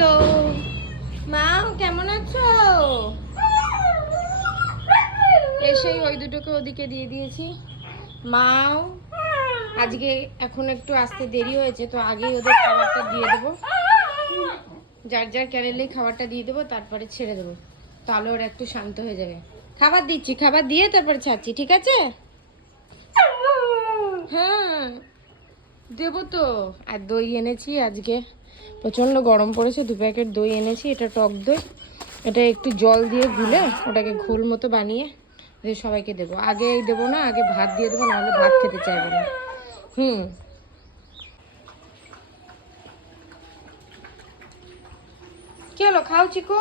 Hello মাও, কেমন আছো? এসেই ওই দুটোকে ওদিকে দিয়ে দিয়েছি। মাও আজকে এখন একটু আসতে দেরি হয়েছে, তো আগেই ওদের খাবারটা দিয়ে দেবো। যার যার ক্যারেলেই খাবারটা দিয়ে দেবো, তারপরে ছেড়ে দেবো, তাহলে ওরা একটু শান্ত হয়ে যাবে। খাবার দিচ্ছি, খাবার দিয়ে তারপরে ছাড়ছি, ঠিক আছে? হ্যাঁ দেবো তো। আর দই এনেছি আজকে, প্রচণ্ড গরম পড়েছে, 2 প্যাকেট দই এনেছি। এটা টক দই, এটা একটু জল দিয়ে গুলে ওটাকে ঘোল মতো বানিয়ে সবাইকে দেবো। আগেই দেবো না, আগে ভাত দিয়ে দেবো, নাহলে ভাত খেতে চাইবে না। কি হলো, খাও চিকু?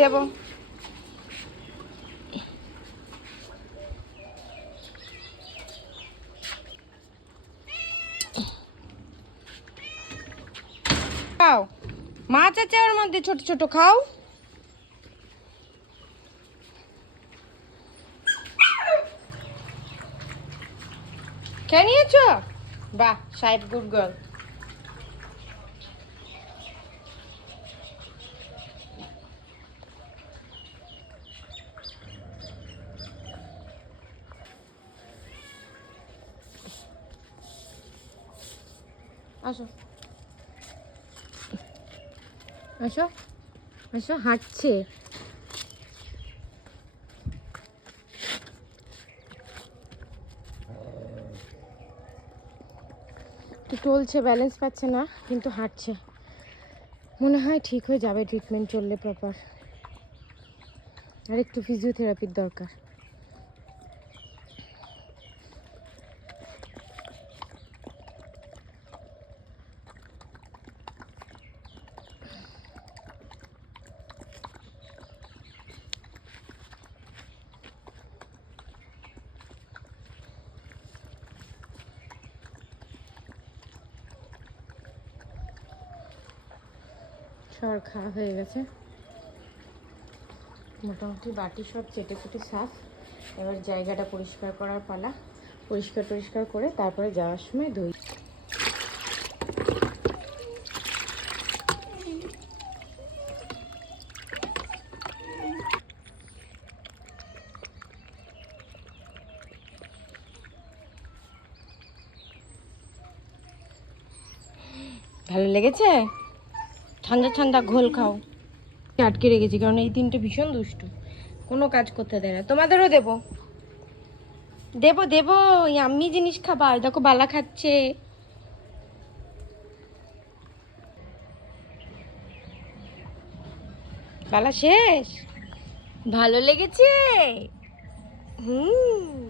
দেবো। খাও, মাছ আছে ওর মধ্যে ছোট ছোট, খাও। খেয়ে নিয়েছো? বাহ, সাহেব গুড গার্ল। আসো আসো আসো, হাঁটছে। একটু চলছে, ব্যালেন্স পাচ্ছে না, কিন্তু হাঁটছে। মনে হয় ঠিক হয়ে যাবে ট্রিটমেন্ট চললে প্রপার। আর একটু ফিজিওথেরাপির দরকার। সর খাওয়া হয়ে গেছে মোটামুটি, বাটি সব চেটে ফুটে সাফ। এবার জায়গাটা পরিষ্কার করার পালা। পরিষ্কার করে তারপরে যাওয়ার সময় দই। ভালো লেগেছে? ঠান্ডা ঠান্ডা ঘোল খাও। আটকে রেখেছি কারণ এই তিনটে ভীষণ দুষ্টু, কোনো কাজ করতে দেয় না। তোমাদেরও দেবো দেবো দেবো, আমি জিনিস খাবার। দেখো বালা খাচ্ছে। বালা শেষ? ভালো লেগেছে? হুম।